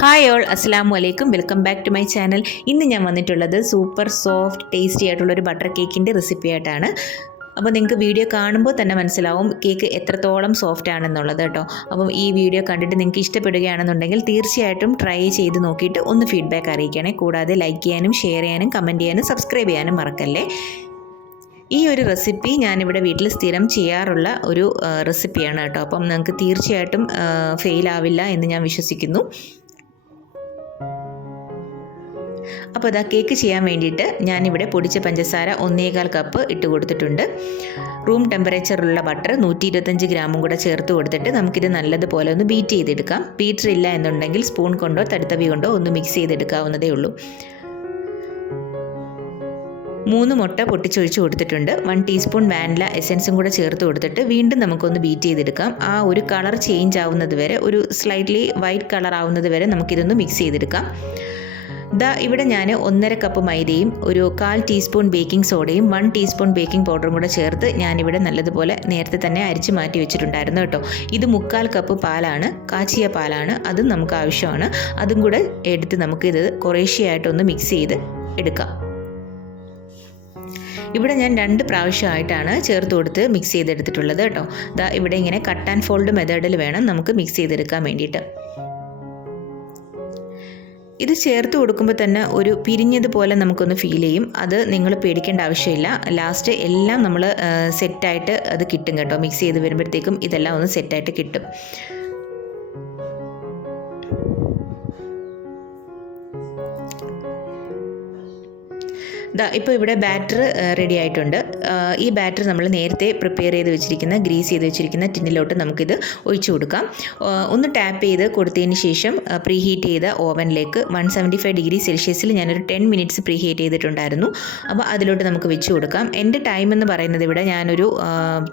Hi all, അസ്സലാമു അലൈക്കും. Welcome back to my channel. ഇന്ന് ഞാൻ വന്നിട്ടുള്ളത് സൂപ്പർ സോഫ്റ്റ് ടേസ്റ്റി ആയിട്ടുള്ളൊരു ബട്ടർ കേക്കിൻ്റെ റെസിപ്പി ആയിട്ടാണ്. അപ്പോൾ നിങ്ങൾക്ക് വീഡിയോ കാണുമ്പോൾ തന്നെ മനസ്സിലാവും കേക്ക് എത്രത്തോളം സോഫ്റ്റ് ആണെന്നുള്ളത് കേട്ടോ. അപ്പം ഈ വീഡിയോ കണ്ടിട്ട് നിങ്ങൾക്ക് ഇഷ്ടപ്പെടുകയാണെന്നുണ്ടെങ്കിൽ തീർച്ചയായിട്ടും ട്രൈ ചെയ്ത് നോക്കിയിട്ട് ഒന്ന് ഫീഡ്ബാക്ക് അറിയിക്കണേ. കൂടാതെ ലൈക്ക് ചെയ്യാനും ഷെയർ ചെയ്യാനും കമൻറ്റ് ചെയ്യാനും സബ്സ്ക്രൈബ് ചെയ്യാനും മറക്കല്ലേ. ഈ ഒരു റെസിപ്പി ഞാനിവിടെ വീട്ടിൽ സ്ഥിരം ചെയ്യാറുള്ള ഒരു റെസിപ്പിയാണ് കേട്ടോ. അപ്പം നിങ്ങൾക്ക് തീർച്ചയായിട്ടും ഫെയിലാവില്ല എന്ന് ഞാൻ വിശ്വസിക്കുന്നു. അപ്പോൾ ഇതാ കേക്ക് ചെയ്യാൻ വേണ്ടിയിട്ട് ഞാനിവിടെ പൊടിച്ച പഞ്ചസാര 1.25 കപ്പ് ഇട്ട് കൊടുത്തിട്ടുണ്ട്. റൂം ടെമ്പറേച്ചറിലുള്ള ബട്ടർ 125 ഗ്രാമും കൂടെ ചേർത്ത് കൊടുത്തിട്ട് നമുക്കിത് നല്ലതുപോലെ ഒന്ന് ബീറ്റ് ചെയ്തെടുക്കാം. ബീറ്റർ ഇല്ല എന്നുണ്ടെങ്കിൽ സ്പൂൺ കൊണ്ടോ തടുത്തവി കൊണ്ടോ ഒന്ന് മിക്സ് ചെയ്തെടുക്കാവുന്നതേ ഉള്ളൂ. 3 മുട്ട പൊട്ടിച്ചൊഴിച്ച് കൊടുത്തിട്ടുണ്ട്. 1 ടീസ്പൂൺ വാനില എസൻസും കൂടെ ചേർത്ത് കൊടുത്തിട്ട് വീണ്ടും നമുക്കൊന്ന് ബീറ്റ് ചെയ്തെടുക്കാം. ആ ഒരു കളർ ചേഞ്ച് ആവുന്നത് വരെ, ഒരു സ്ലൈറ്റ്ലി വൈറ്റ് കളർ ആവുന്നത് വരെ നമുക്കിതൊന്ന് മിക്സ് ചെയ്തെടുക്കാം. ഇവിടെ ഞാൻ 1.5 കപ്പ് മൈദയും ഒരു 1/4 ടീസ്പൂൺ ബേക്കിംഗ് സോഡയും 1 ടീസ്പൂൺ ബേക്കിംഗ് പൗഡറും കൂടെ ചേർത്ത് ഞാനിവിടെ നല്ലതുപോലെ നേരത്തെ തന്നെ അരിച്ച് മാറ്റി വെച്ചിട്ടുണ്ടായിരുന്നു കേട്ടോ. ഇത് 1/4 കപ്പ് പാലാണ്, കാച്ചിയ പാലാണ്, അതും നമുക്ക് ആവശ്യമാണ്. അതും കൂടെ എടുത്ത് നമുക്കിത് കുറേശ്ശെയായിട്ടൊന്ന് മിക്സ് ചെയ്ത് എടുക്കാം. ഇവിടെ ഞാൻ 2 പ്രാവശ്യമായിട്ടാണ് ചേർത്ത് കൊടുത്ത് മിക്സ് ചെയ്തെടുത്തിട്ടുള്ളത് കേട്ടോ. ഇവിടെ ഇങ്ങനെ കട്ട് ആൻഡ് ഫോൾഡ് മെത്തേഡിൽ വേണം നമുക്ക് മിക്സ് ചെയ്തെടുക്കാൻ വേണ്ടിയിട്ട്. ഇത് ചേർത്ത് കൊടുക്കുമ്പോൾ തന്നെ ഒരു പിരിഞ്ഞതുപോലെ നമുക്കൊന്ന് ഫീൽ ചെയ്യും. അത് നിങ്ങൾ പേടിക്കേണ്ട ആവശ്യമില്ല. ലാസ്റ്റ് എല്ലാം നമ്മൾ സെറ്റായിട്ട് അത് കിട്ടും കേട്ടോ. മിക്സ് ചെയ്ത് വരുമ്പോഴത്തേക്കും ഇതെല്ലാം ഒന്ന് സെറ്റായിട്ട് കിട്ടും. ഇപ്പോൾ ഇവിടെ ബാറ്റർ റെഡി ആയിട്ടുണ്ട്. ഈ ബാറ്റർ നമ്മൾ നേരത്തെ പ്രിപ്പയർ ചെയ്ത് വെച്ചിരിക്കുന്ന, ഗ്രീസ് ചെയ്ത് വെച്ചിരിക്കുന്ന ടിന്നിലോട്ട് നമുക്കിത് ഒഴിച്ചു കൊടുക്കാം. ഒന്ന് ടാപ്പ് ചെയ്ത് കൊടുത്തതിന് ശേഷം പ്രീ ഹീറ്റ് ചെയ്ത ഓവനിലേക്ക് 175 ഡിഗ്രി സെൽഷ്യസിൽ ഞാനൊരു 10 മിനിറ്റ്സ് പ്രീ ഹീറ്റ് ചെയ്തിട്ടുണ്ടായിരുന്നു. അപ്പോൾ അതിലോട്ട് നമുക്ക് വെച്ച് കൊടുക്കാം. എൻ്റെ ടൈം എന്ന് പറയുന്നത് ഇവിടെ ഞാനൊരു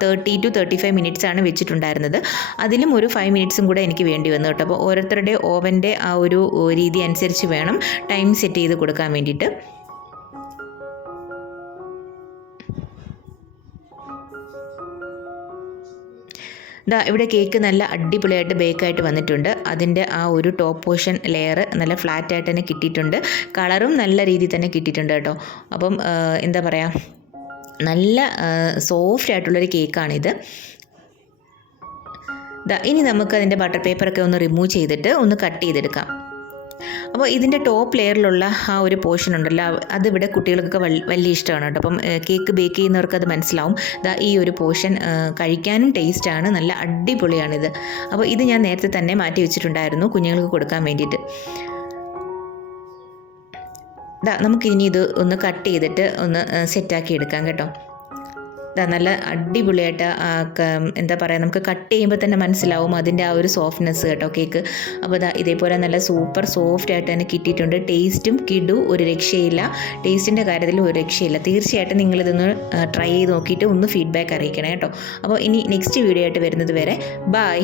30 to 35 മിനിറ്റ്സ് ആണ് വെച്ചിട്ടുണ്ടായിരുന്നത്. അതിലും ഒരു 5 മിനിറ്റ്സും കൂടെ എനിക്ക് വേണ്ടി വന്നു കേട്ടോ. അപ്പോൾ ഓരോരുത്തരുടെ ഓവൻ്റെ ആ ഒരു രീതി അനുസരിച്ച് വേണം ടൈം സെറ്റ് ചെയ്ത് കൊടുക്കാൻ വേണ്ടിയിട്ട്. ഇവിടെ കേക്ക് നല്ല അടിപൊളിയായിട്ട് ബേക്കായിട്ട് വന്നിട്ടുണ്ട്. അതിൻ്റെ ആ ഒരു ടോപ്പ് പോർഷൻ ലെയർ നല്ല ഫ്ലാറ്റായിട്ട് തന്നെ കിട്ടിയിട്ടുണ്ട്. കളറും നല്ല രീതിയിൽ തന്നെ കിട്ടിയിട്ടുണ്ട് കേട്ടോ. അപ്പം എന്താ പറയുക, നല്ല സോഫ്റ്റ് ആയിട്ടുള്ളൊരു കേക്കാണിത്. ഇനി നമുക്ക് അതിൻ്റെ ബട്ടർ പേപ്പറൊക്കെ ഒന്ന് റിമൂവ് ചെയ്തിട്ട് ഒന്ന് കട്ട് ചെയ്തെടുക്കാം. അപ്പോൾ ഇതിൻ്റെ ടോപ്പ് ലെയറിലുള്ള ആ ഒരു പോർഷൻ ഉണ്ടല്ലോ, അതിവിടെ കുട്ടികൾക്കൊക്കെ വലിയ ഇഷ്ടമാണ് കേട്ടോ. അപ്പം കേക്ക് ബേക്ക് ചെയ്യുന്നവർക്ക് അത് മനസ്സിലാവും. ഈ ഒരു പോർഷൻ കഴിക്കാനും ടേസ്റ്റാണ്, നല്ല അടിപൊളിയാണിത്. അപ്പോൾ ഇത് ഞാൻ നേരത്തെ തന്നെ മാറ്റി വെച്ചിട്ടുണ്ടായിരുന്നു കുഞ്ഞുങ്ങൾക്ക് കൊടുക്കാൻ വേണ്ടിയിട്ട്. നമുക്കിനി ഇത് ഒന്ന് കട്ട് ചെയ്തിട്ട് ഒന്ന് സെറ്റാക്കി എടുക്കാം കേട്ടോ. നല്ല അടിപൊളിയായിട്ട് എന്താ പറയുക, നമുക്ക് കട്ട് ചെയ്യുമ്പോൾ തന്നെ മനസ്സിലാവും അതിൻ്റെ ആ ഒരു സോഫ്റ്റ്നെസ് കേട്ടോ കേക്ക്. അപ്പോൾ ഇതേപോലെ നല്ല സൂപ്പർ സോഫ്റ്റ് ആയിട്ട് തന്നെ കിട്ടിയിട്ടുണ്ട്. ടേസ്റ്റും കിടു, ഒരു രക്ഷയില്ല. ടേസ്റ്റിൻ്റെ കാര്യത്തിൽ ഒരു രക്ഷയില്ല. തീർച്ചയായിട്ടും നിങ്ങളിതൊന്ന് ട്രൈ ചെയ്ത് നോക്കിയിട്ട് ഒന്ന് ഫീഡ്ബാക്ക് അറിയിക്കണേ കേട്ടോ. അപ്പോൾ ഇനി നെക്സ്റ്റ് വീഡിയോ ആയിട്ട് വരുന്നത് വരെ ബൈ.